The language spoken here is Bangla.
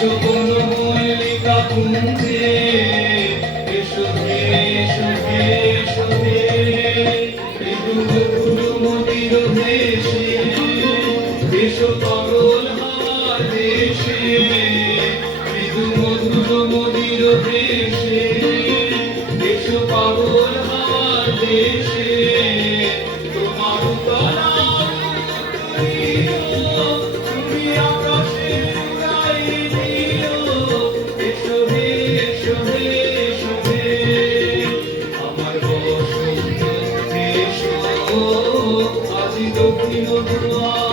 এসো কোন মল্লিকা কুঞ্জে, এসো হে এসো হে এসো হে, মৃদু মধুর মদির ভেষে, এসো পাগল হাওয়ার দেশে, মৃদু মধুর মদির ভেষে, এসো পাগল হাওয়ার দেশে, তোমার তরা তুমি আকাশে উড়াই দিও, এসো হে এসো হে এসো হে, আমার বসন্ত এসো, আজি দক্ষিণ দুয়ার